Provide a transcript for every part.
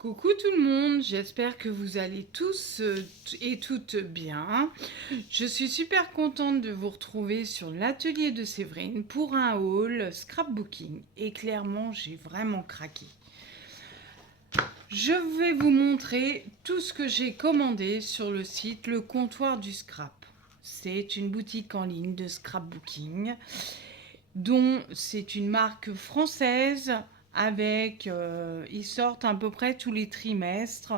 Coucou tout le monde, j'espère que vous allez tous et toutes bien. Je suis super contente de vous retrouver sur l'atelier de Séverine pour un haul scrapbooking et clairement j'ai vraiment craqué. Je vais vous montrer tout ce que j'ai commandé sur le site Le Comptoir du Scrap. C'est une boutique en ligne de scrapbooking dont c'est une marque française avec, ils sortent à peu près tous les trimestres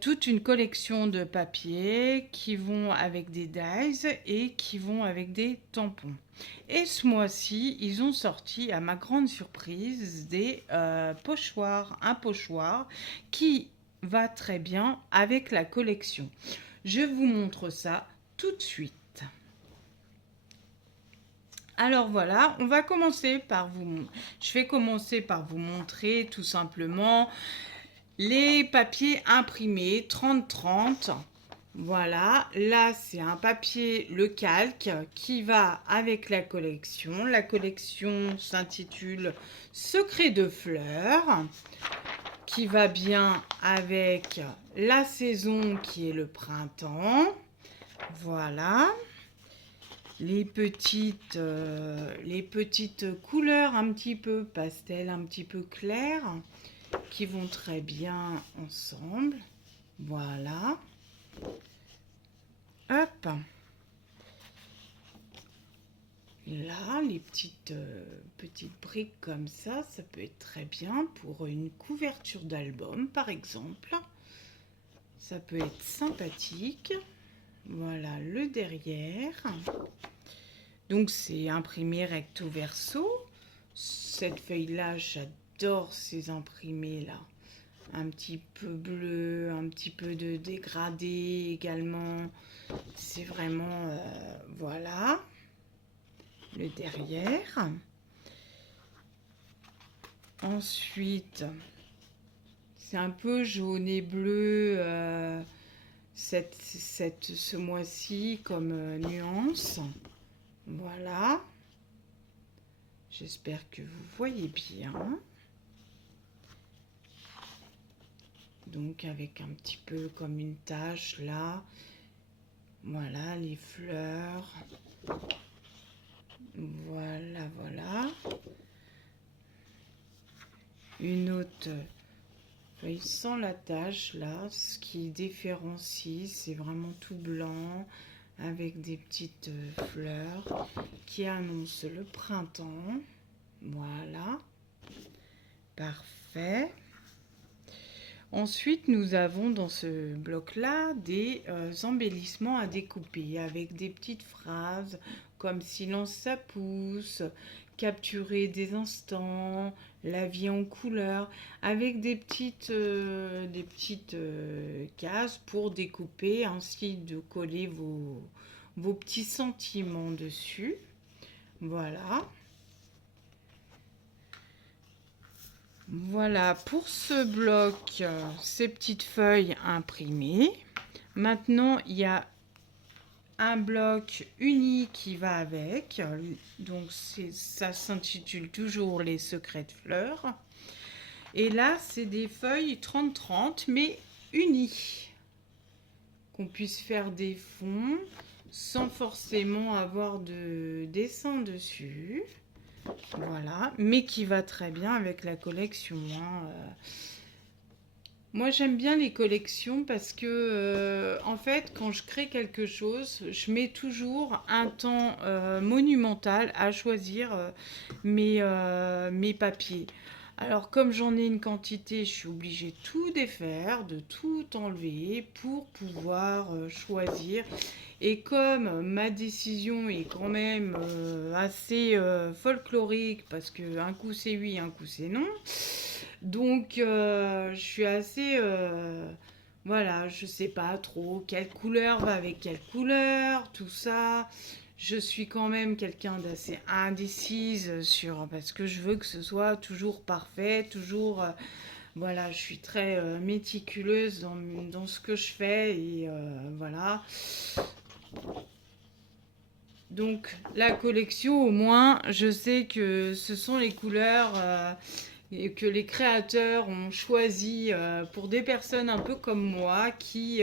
toute une collection de papiers qui vont avec des dies et qui vont avec des tampons. Et ce mois-ci, ils ont sorti, à ma grande surprise, des pochoirs, un pochoir qui va très bien avec la collection. Je vous montre ça tout de suite. Alors voilà, on va commencer par vous... Je vais commencer par vous montrer tout simplement les papiers imprimés 30-30. Voilà, là c'est un papier, le calque, qui va avec la collection. La collection s'intitule Secret de fleurs, qui va bien avec la saison qui est le printemps. Voilà. Les petites couleurs un petit peu pastel, un petit peu claires, qui vont très bien ensemble. Voilà. Hop. Là, les petites briques comme ça peut être très bien pour une couverture d'album, par exemple. Ça peut être sympathique. Voilà le derrière. Donc c'est imprimé recto verso. Cette feuille-là, j'adore ces imprimés-là. Un petit peu bleu, un petit peu de dégradé également. C'est vraiment, voilà, le derrière. Ensuite, c'est un peu jaune et bleu ce mois-ci comme nuance. Voilà. J'espère que vous voyez bien. Donc avec un petit peu comme une tache là. Voilà les fleurs. Voilà, voilà. Une autre feuille sans la tache là. Ce qui différencie, c'est vraiment tout blanc avec des petites fleurs qui annoncent le printemps. Voilà. Parfait. Ensuite, nous avons dans ce bloc-là des embellissements à découper avec des petites phrases comme silence ça pousse, capturer des instants, la vie en couleur, avec des petites cases pour découper, ainsi de coller vos petits sentiments dessus. Voilà. Voilà pour ce bloc, ces petites feuilles imprimées. Maintenant, il y a un bloc uni qui va avec. Donc, ça s'intitule toujours Les secrets de fleurs. Et là, c'est des feuilles 30-30, mais unies. Qu'on puisse faire des fonds sans forcément avoir de dessin dessus. Voilà, mais qui va très bien avec la collection. Moi, j'aime bien les collections parce que, en fait, quand je crée quelque chose, je mets toujours un temps monumental à choisir mes papiers. Alors, comme j'en ai une quantité, je suis obligée de tout défaire, de tout enlever pour pouvoir choisir. Et comme ma décision est quand même assez folklorique, parce que un coup c'est oui, un coup c'est non, donc je suis assez... voilà, je sais pas trop quelle couleur va avec quelle couleur, tout ça. Je suis quand même quelqu'un d'assez indécise parce que je veux que ce soit toujours parfait, toujours... voilà, je suis très méticuleuse dans ce que je fais et voilà. Donc la collection, au moins, je sais que ce sont les couleurs et que les créateurs ont choisi pour des personnes un peu comme moi qui,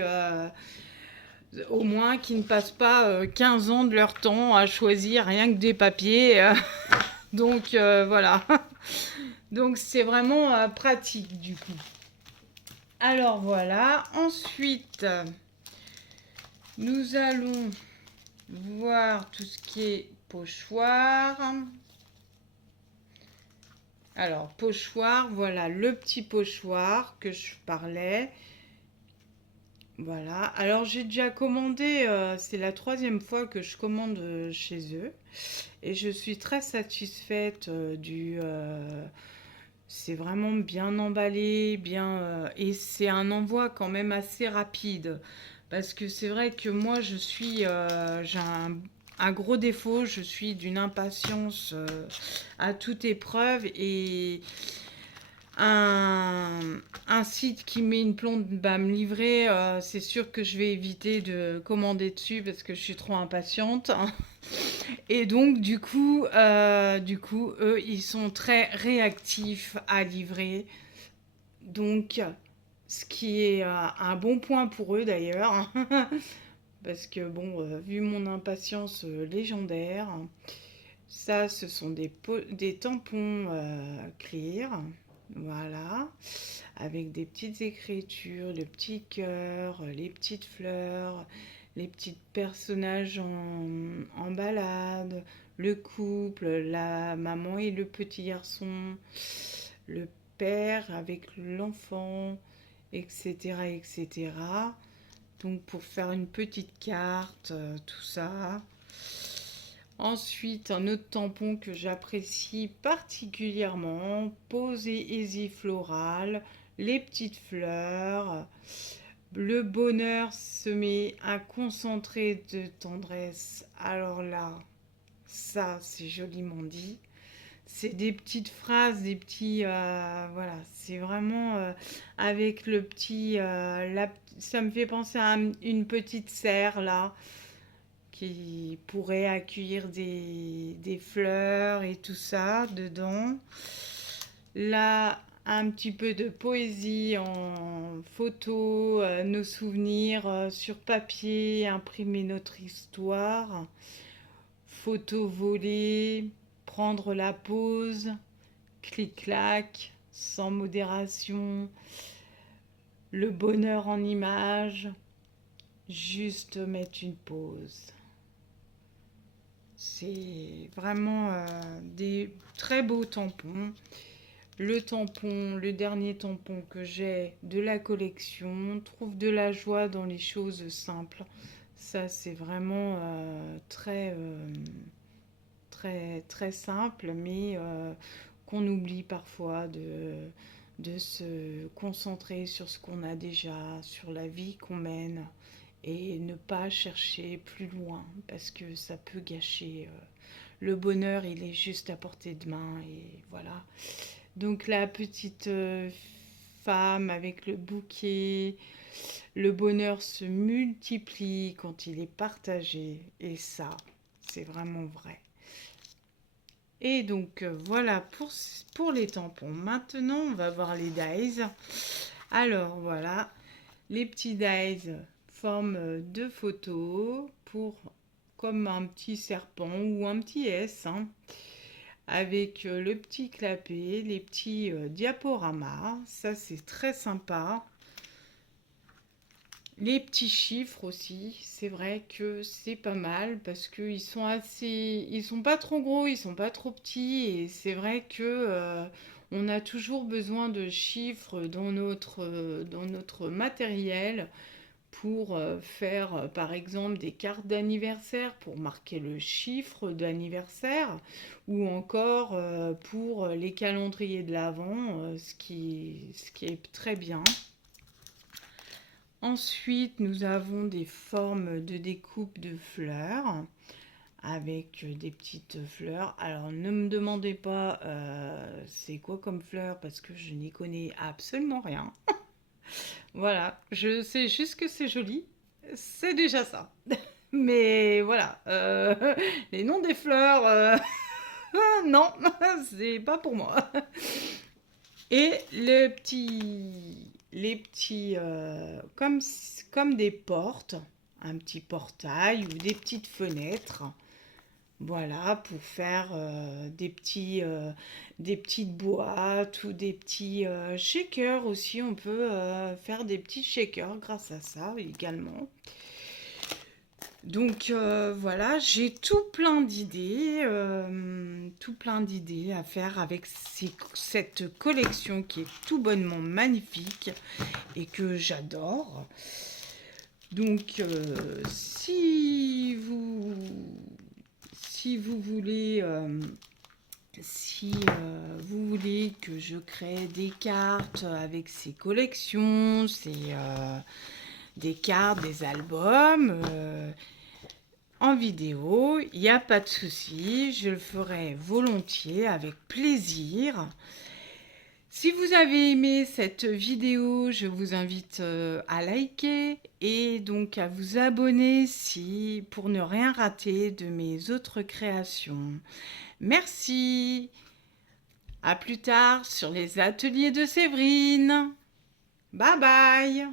au moins, qui ne passent pas 15 ans de leur temps à choisir rien que des papiers. Donc voilà. Donc c'est vraiment pratique du coup. Alors voilà. Ensuite, nous allons voir tout ce qui est pochoir. Alors, pochoir, voilà le petit pochoir que je parlais. Voilà. Alors, j'ai déjà commandé, c'est la 3e fois que je commande chez eux. Et je suis très satisfaite c'est vraiment bien emballé, bien, et c'est un envoi quand même assez rapide. Parce que c'est vrai que moi, j'ai un gros défaut, je suis d'une impatience à toute épreuve et un, un site qui met une plombe va me livrer, c'est sûr que je vais éviter de commander dessus parce que je suis trop impatiente. Et donc, eux, ils sont très réactifs à livrer. Donc, ce qui est un bon point pour eux d'ailleurs. Parce que, bon, vu mon impatience légendaire, ça, ce sont des tampons clear. Voilà. Avec des petites écritures, le petit cœur, les petites fleurs, les petits personnages en balade, le couple, la maman et le petit garçon, le père avec l'enfant, etc., etc. Donc pour faire une petite carte, tout ça. Ensuite, un autre tampon que j'apprécie particulièrement, Posésie florale, les petites fleurs, le bonheur semé, un concentré de tendresse. Alors là, ça c'est joliment dit. C'est des petites phrases, des petits, voilà, c'est vraiment avec le petit, ça me fait penser à une petite serre là qui pourrait accueillir des fleurs et tout ça dedans. Là, un petit peu de poésie en photo, nos souvenirs sur papier, imprimer notre histoire, photo volée, prendre la pause, clic-clac, sans modération, le bonheur en image, juste mettre une pause. C'est vraiment des très beaux tampons. Le dernier tampon que j'ai de la collection, trouve de la joie dans les choses simples. Ça, c'est vraiment très, très simple, mais qu'on oublie parfois de se concentrer sur ce qu'on a déjà, sur la vie qu'on mène et ne pas chercher plus loin parce que ça peut gâcher. Le bonheur, il est juste à portée de main et voilà. Donc la petite femme avec le bouquet, le bonheur se multiplie quand il est partagé et ça, c'est vraiment vrai. Et donc voilà pour les tampons. Maintenant, on va voir les dies. Alors voilà, les petits dies forme de photos comme un petit serpent ou un petit S, hein, avec le petit clapet, les petits diaporamas, ça c'est très sympa. Les petits chiffres aussi, c'est vrai que c'est pas mal parce qu'ils ils sont pas trop gros, ils sont pas trop petits et c'est vrai que on a toujours besoin de chiffres dans notre matériel pour faire par exemple des cartes d'anniversaire pour marquer le chiffre d'anniversaire ou encore pour les calendriers de l'Avent, ce qui est très bien. Ensuite, nous avons des formes de découpe de fleurs avec des petites fleurs. Alors, ne me demandez pas c'est quoi comme fleurs parce que je n'y connais absolument rien. Voilà, je sais juste que c'est joli, c'est déjà ça. Mais voilà, les noms des fleurs, non, c'est pas pour moi. Et les petits comme des portes, un petit portail ou des petites fenêtres. Voilà, pour faire des petites boîtes ou des petits shakers aussi. On peut faire des petits shakers grâce à ça également. Donc voilà, j'ai tout plein d'idées à faire avec cette collection qui est tout bonnement magnifique et que j'adore. Donc si vous voulez, vous voulez que je crée des cartes avec ces collections, des cartes, des albums en vidéo, il n'y a pas de souci, je le ferai volontiers, avec plaisir. Si vous avez aimé cette vidéo, je vous invite à liker et donc à vous abonner pour ne rien rater de mes autres créations. Merci. À plus tard sur les ateliers de Séverine. Bye bye.